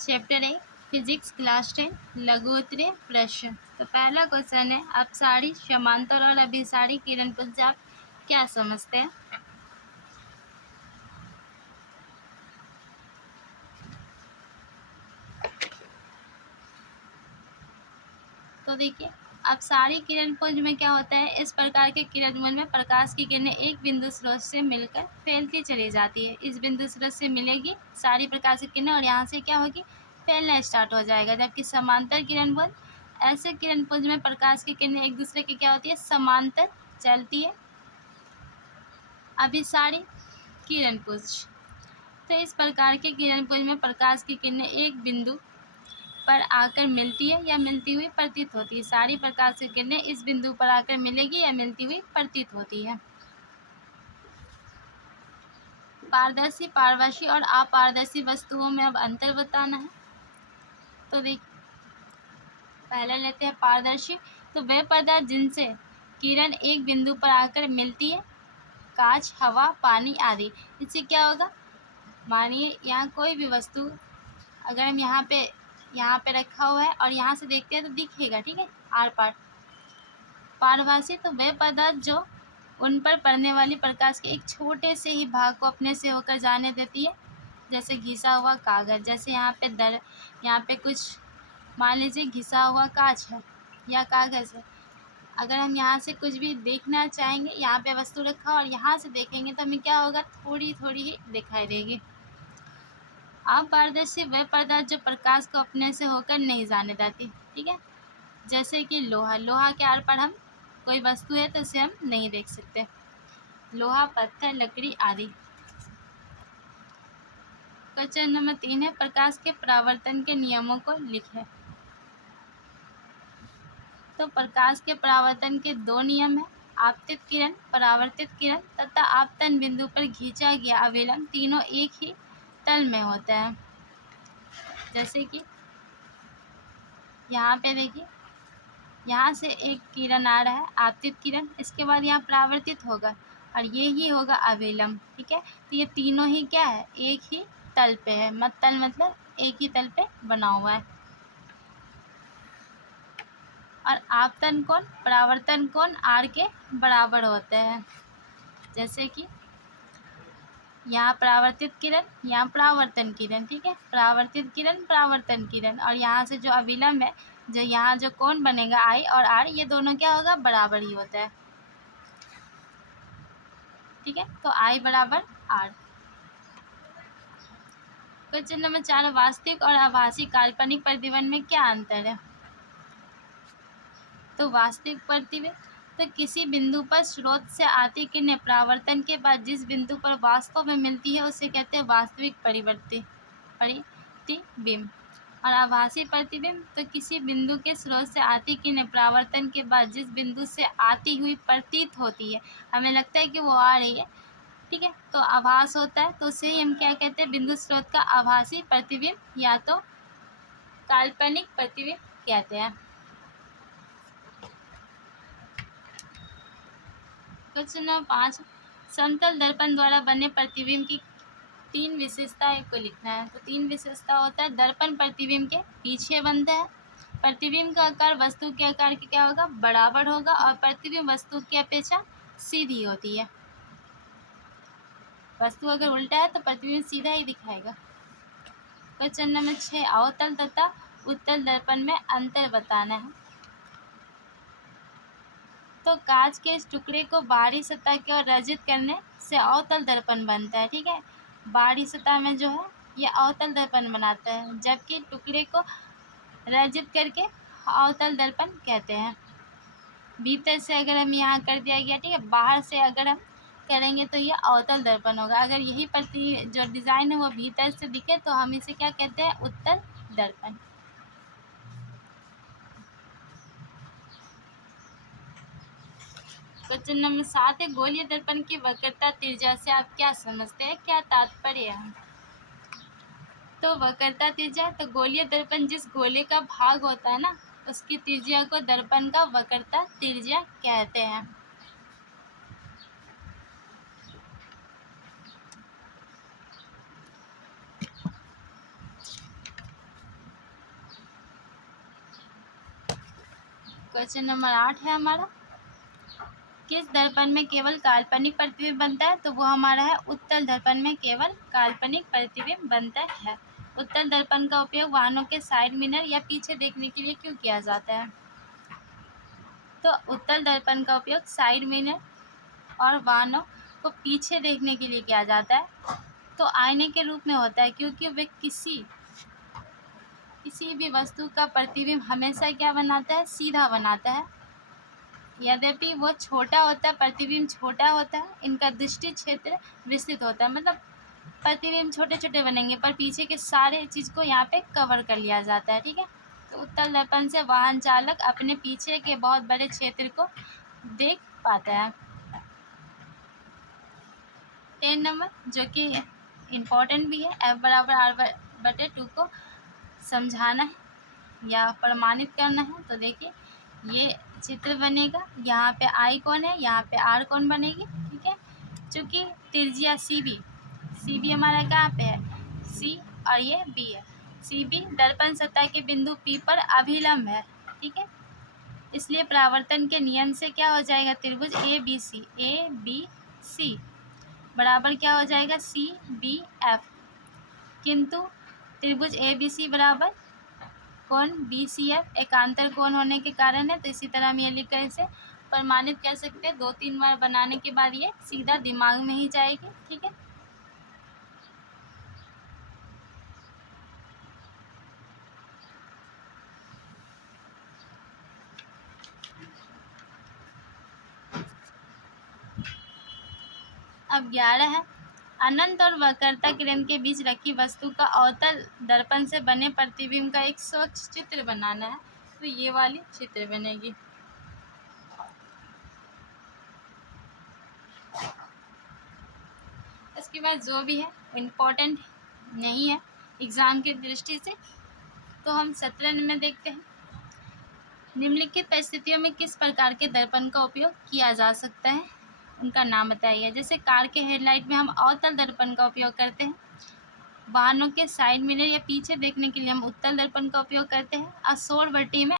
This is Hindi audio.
चैप्टर 1 फिजिक्स क्लास 10 लघुत्तरीय प्रश्न। तो पहला क्वेश्चन है, अपसारी, समांतर और अभिसारी किरण पुंज आप क्या समझते हैं? तो देखिए, अपसारी किरण पुंज में क्या होता है, इस प्रकार के किरण पुंज में प्रकाश की किरणें एक बिंदु स्रोत से मिलकर फैलती चली जाती है। इस बिंदु स्रोत से मिलेगी सारी प्रकाश की किरणें और यहाँ से क्या होगी, फैलना स्टार्ट हो जाएगा। जबकि समांतर किरण पुंज, ऐसे किरण पुंज में प्रकाश की किरणें एक दूसरे की क्या होती है, समांतर चलती है। अभिसारी किरण पुंज, तो इस प्रकार के किरण पुंज में प्रकाश की किरणें एक बिंदु पर आकर मिलती है या मिलती हुई प्रतीत होती है। सारी प्रकाश की किरणें इस बिंदु पर आकर मिलेगी या मिलती हुई प्रतीत होती है। पारदर्शी, पारदर्शी और अपारदर्शी वस्तुओं में अब अंतर बताना है। तो देखिए, पहले लेते हैं पारदर्शी। तो वे पदार्थ जिनसे किरण एक बिंदु पर आकर मिलती है, कांच, हवा, पानी आदि, इससे क्या होगा, मानिए यहाँ कोई भी वस्तु अगर हम यहाँ पे रखा हुआ है और यहाँ से देखते हैं तो दिखेगा, ठीक है, आर पार। पारभासी, तो वे पदार्थ जो उन पर पड़ने वाली प्रकाश के एक छोटे से ही भाग को अपने से होकर जाने देती है, जैसे घिसा हुआ कागज। जैसे यहाँ पे कुछ मान लीजिए घिसा हुआ कांच है या कागज है, अगर हम यहाँ से कुछ भी देखना चाहेंगे, यहाँ पे वस्तु रखा और यहाँ से देखेंगे तो हमें क्या होगा, थोड़ी थोड़ी ही दिखाई देगी। अपारदर्शी, वह पदार्थ जो प्रकाश को अपने से होकर नहीं जाने देती, ठीक है, जैसे कि लोहा। लोहा के आर पार हम कोई वस्तु है तो उसे हम नहीं देख सकते। लोहा, पत्थर, लकड़ी आदि। क्वेश्चन नंबर 3 है, प्रकाश के परावर्तन के नियमों को लिखें। तो प्रकाश के परावर्तन के दो नियम है, आपतित किरण, परावर्तित किरण तथा आपतन बिंदु पर खींचा गया अभिलंब, तीनों एक ही तल में होता है। जैसे कि यहाँ पे देखिए, यहाँ से एक किरण आ रहा है, आपतित किरण, इसके बाद यहाँ परावर्तित होगा और ये ही होगा अभिलंब, ठीक है। तो ये तीनों ही क्या है, एक ही तल पे है। तल मतलब एक ही तल पे बना हुआ है। और आपतन कोण, परावर्तन कोण आर के बराबर होते हैं। जैसे कि यहाँ परावर्तित किरण, यहाँ परावर्तन किरण, ठीक है, परावर्तित किरण, परावर्तन किरण, और यहाँ से जो अभिलंब है, जो यहाँ जो कोण बनेगा आई और आर, ये दोनों क्या होगा, बराबर ही होता है, ठीक है। तो आई बराबर आर। क्वेश्चन नंबर 4, वास्तविक और आभासी काल्पनिक प्रतिबिंब में क्या अंतर है? तो वास्तविक प्रतिबिंब, तो किसी बिंदु पर स्रोत से आती किरणें परावर्तन के बाद जिस बिंदु पर वास्तव में मिलती है उसे कहते हैं वास्तविक प्रतिबिंब। और आभासी प्रतिबिंब, तो किसी बिंदु के स्रोत से आती किरणें परावर्तन के बाद जिस बिंदु से आती हुई प्रतीत होती है, हमें लगता है कि वो आ रही है, ठीक है, तो आभास होता है, तो उसे ही हम क्या कहते हैं, बिंदु स्रोत का आभासी प्रतिबिंब या तो काल्पनिक प्रतिबिंब कहते हैं। क्वेश्चन नंबर 5, समतल दर्पण द्वारा बने प्रतिबिंब की 3 विशेषताएं को लिखना है। तो 3 विशेषता होता है, दर्पण प्रतिबिंब के पीछे बनता है, प्रतिबिंब का आकार वस्तु के आकार के क्या होगा, बराबर होगा, और प्रतिबिंब वस्तु की अपेक्षा सीधी होती है। वस्तु अगर उल्टा है तो प्रतिबिंब सीधा ही दिखाएगा। क्वेश्चन नंबर 6, अवतल तथा उत्तल दर्पण में अंतर बताना है। तो कांच के इस टुकड़े को बाहरी सतह की ओर रजित करने से अवतल दर्पण बनता है, ठीक है, बाहरी सतह में जो है ये अवतल दर्पण बनाता है, जबकि टुकड़े को रजित करके अवतल दर्पण कहते हैं। भीतर से अगर हम यहाँ कर दिया गया, ठीक है, बाहर से अगर हम करेंगे तो ये अवतल दर्पण होगा। अगर यही प्रति जो डिज़ाइन है वो भीतर से दिखे तो हम इसे क्या कहते हैं, उत्तल दर्पण। क्वेश्चन नंबर 7 है, गोलीय दर्पण की वक्रता त्रिज्या से आप क्या समझते हैं, क्या तात्पर्य है? तो वक्रता त्रिज्या, तो गोलीय दर्पण जिस गोले का भाग होता है ना, उसकी त्रिज्या को दर्पण का वक्रता त्रिज्या कहते हैं। क्वेश्चन नंबर 8 है हमारा, किस दर्पण में केवल काल्पनिक प्रतिबिंब बनता है? तो वो हमारा है उत्तल दर्पण में केवल काल्पनिक प्रतिबिंब बनता है। उत्तल दर्पण का उपयोग वाहनों के साइड मिरर या पीछे देखने के लिए क्यों किया जाता है? तो उत्तल दर्पण का उपयोग साइड मिरर और वाहनों को पीछे देखने के लिए किया जाता है। तो आईने के रूप में होता है, क्योंकि वे किसी भी वस्तु का प्रतिबिंब हमेशा क्या बनाता है? सीधा बनाता है। यद्यपि वो छोटा होता है, प्रतिबिंब छोटा होता है, इनका दृष्टि क्षेत्र विस्तृत होता है, मतलब प्रतिबिंब छोटे छोटे बनेंगे पर पीछे के सारे चीज़ को यहाँ पे कवर कर लिया जाता है। ठीक है, तो उत्तल दर्पण से वाहन चालक अपने पीछे के बहुत बड़े क्षेत्र को देख पाता है। 10 नंबर, जो कि इम्पोर्टेंट भी है, F बराबर R/2 को समझाना है या प्रमाणित करना है। तो देखिए ये चित्र बनेगा, यहाँ पे I कौन है, यहाँ पे R कौन बनेगी। ठीक है, चूँकि त्रिज्या CB हमारा कहाँ पे है? C और ये B है। CB दर्पण सतह के बिंदु P पर अभिलंब है। ठीक है, इसलिए परावर्तन के नियम से क्या हो जाएगा? त्रिभुज ABC बराबर क्या हो जाएगा? CBF। किंतु त्रिभुज ABC बराबर कोण BCF एकांतर कोण होने के कारण है। तो इसी तरह हम ये लिख कर इसे प्रमाणित कर सकते हैं। 2-3 बार बनाने के बाद ये सीधा दिमाग में ही जाएगी। ठीक है, अब 11 है, अनंत और वक्रता किरण के बीच रखी वस्तु का अवतल दर्पण से बने प्रतिबिंब का एक स्वच्छ चित्र बनाना है। तो ये वाली चित्र बनेगी। इसके बाद जो भी है इम्पोर्टेंट नहीं है एग्ज़ाम की दृष्टि से, तो हम 17 में देखते हैं, निम्नलिखित परिस्थितियों में किस प्रकार के दर्पण का उपयोग किया जा सकता है? उनका नाम बताइए। जैसे कार के हेडलाइट में हम अवतल दर्पण का उपयोग करते हैं, वाहनों के साइड मिरर या पीछे देखने के लिए हम उत्तल दर्पण का उपयोग करते हैं, और सौर भट्टी में